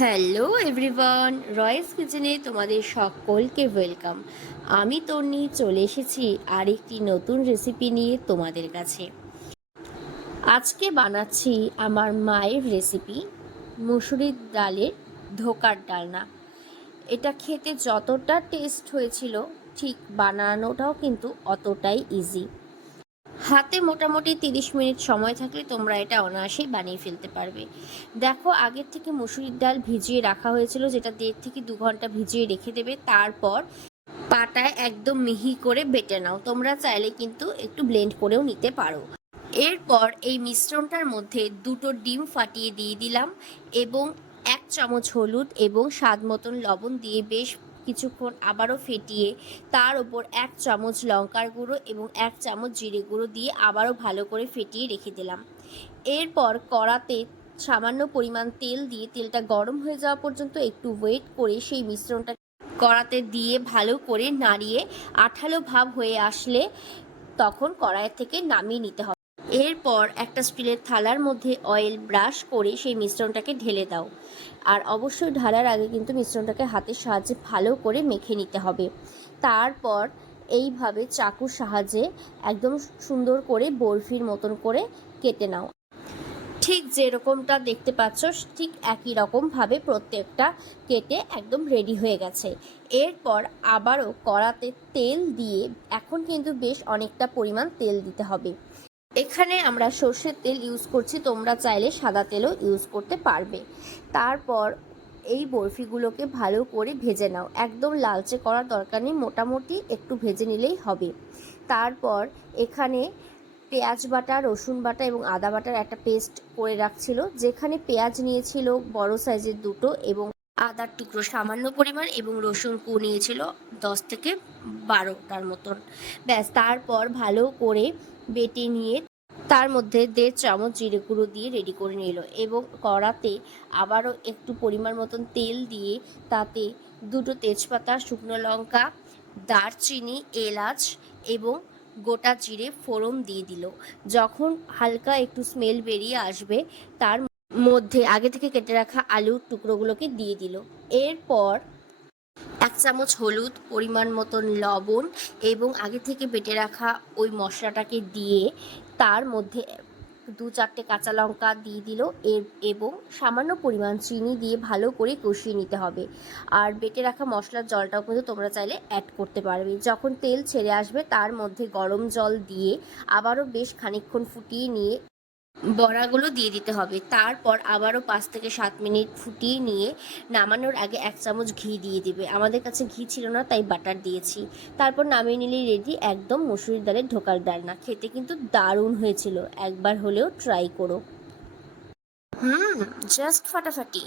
Hello everyone রয়েস কিচেনে তোমাদের সকলকে ওয়েলকাম আমি তন্নি, চলে এসেছি আরেকটি নতুন রেসিপি নিয়ে তোমাদের কাছে। আজকে বানাচ্ছি আমার মায়ের রেসিপি মুসুরির ডালের ধোকার ডালনা। এটা খেতে যতটা টেস্ট হয়েছিল, ঠিক বানানোটাও কিন্তু অতটাই ইজি হাতে মোটামুটি তিরিশ মিনিট সময় থাকলে তোমরা এটা অনায়াসেই বানিয়ে ফেলতে পারবে। দেখো, আগের থেকে মুসুরির ডাল ভিজিয়ে রাখা হয়েছিল, যেটা দেড় থেকে দু ঘণ্টা ভিজিয়ে রেখে দেবে। তারপর পাটায় একদম মিহি করে বেটে নাও। তোমরা চাইলে কিন্তু একটু ব্লেন্ড করেও নিতে পারো। এরপর এই মিশ্রণটার মধ্যে দুটো ডিম ফাটিয়ে দিয়ে দিলাম এবং এক চামচ হলুদ এবং স্বাদ মতন লবণ দিয়ে বেশ কিছুক্ষণ আবারও ফেটিয়ে তার ওপর এক চামচ লঙ্কার গুঁড়ো এবং এক চামচ জিরে গুঁড়ো দিয়ে আবারও ভালো করে ফেটিয়ে রেখে দিলাম। এরপর কড়াতে সামান্য পরিমাণ তেল দিয়ে তেলটা গরম হয়ে যাওয়া পর্যন্ত একটু ওয়েট করে সেই মিশ্রণটা কড়াতে দিয়ে ভালো করে নাড়িয়ে আঠালো ভাব হয়ে আসলে তখন কড়াইয়ের থেকে নামিয়ে নিতে হবে। এরপর একটা স্টিলের থালার মধ্যে অয়েল ব্রাশ করে সেই মিশ্রণটাকে ঢেলে দাও। আর অবশ্যই ঢালার আগে কিন্তু মিশ্রণটাকে হাতের সাহায্যে ভালো করে মেখে নিতে হবে। তারপর এইভাবে চাকুর সাহায্যে একদম সুন্দর করে বরফির মতন করে কেটে নাও। ঠিক যেরকমটা দেখতে পাচ্ছ, ঠিক একই রকমভাবে প্রত্যেকটা কেটে একদম রেডি হয়ে গেছে। এরপর আবারও কড়াতে তেল দিয়ে এখন কিন্তু বেশ অনেকটা পরিমাণ তেল দিতে হবে। এখানে আমরা সর্ষের তেল ইউজ করছি, তোমরা চাইলে সাদা তেলও ইউজ করতে পারবে। তারপর এই বরফিগুলোকে ভালো করে ভেজে নাও। একদম লালচে করার দরকার নেই, মোটামুটি একটু ভেজে নিলেই হবে। তারপর এখানে পেঁয়াজ বাটা, রসুন বাটা এবং আদা বাটার একটা পেস্ট করে রাখছিল, যেখানে পেঁয়াজ নিয়েছিল বড় সাইজের দুটো এবং আদার টুকরো সামান্য পরিমাণ এবং রসুন কু নিয়েছিল দশ থেকে বারোটার মতন। ব্যাস, তারপর ভালো করে বেটে নিয়ে তার মধ্যে দেড় চামচ জিরে গুঁড়ো দিয়ে রেডি করে নিল এবং কড়াতে আবারও একটু পরিমাণ মতন তেল দিয়ে তাতে দুটো তেজপাতা, শুকনো লঙ্কা, দারচিনি, এলাচ এবং গোটা জিরে ফোড়ন দিয়ে দিল। যখন হালকা একটু স্মেল বেরিয়ে আসবে, তার মধ্যে আগে থেকে কেটে রাখা আলুর টুকরোগুলোকে দিয়ে দিল। এরপর চামচ হলুদ, পরিমাণ মতন লবণ এবং আগে থেকে বেটে রাখা ওই মশলাটাকে দিয়ে তার মধ্যে দু চারটে কাঁচা লঙ্কা দিয়ে দিল এবং সামান্য পরিমাণ চিনি দিয়ে ভালো করে কষিয়ে নিতে হবে। আর বেটে রাখা মশলার জলটাও কিন্তু তোমরা চাইলে অ্যাড করতে পারবে। যখন তেল ছেড়ে আসবে, তার মধ্যে গরম জল দিয়ে আবারও বেশ খানিকক্ষণ ফুটিয়ে নিয়ে বড়াগুলো দিয়ে দিতে হবে। তারপর আবারও পাঁচ থেকে সাত মিনিট ফুটিয়ে নিয়ে নামানোর আগে এক চামচ ঘি দিয়ে দিবে। আমাদের কাছে ঘি ছিল না, তাই বাটার দিয়েছি। তারপর নামিয়ে নিলেই রেডি একদম মসুরির ডালের ঢোকার ডাল না খেতে কিন্তু দারুণ হয়েছিল। একবার হলেও ট্রাই করো। হুম জাস্ট ফাটাফাটি।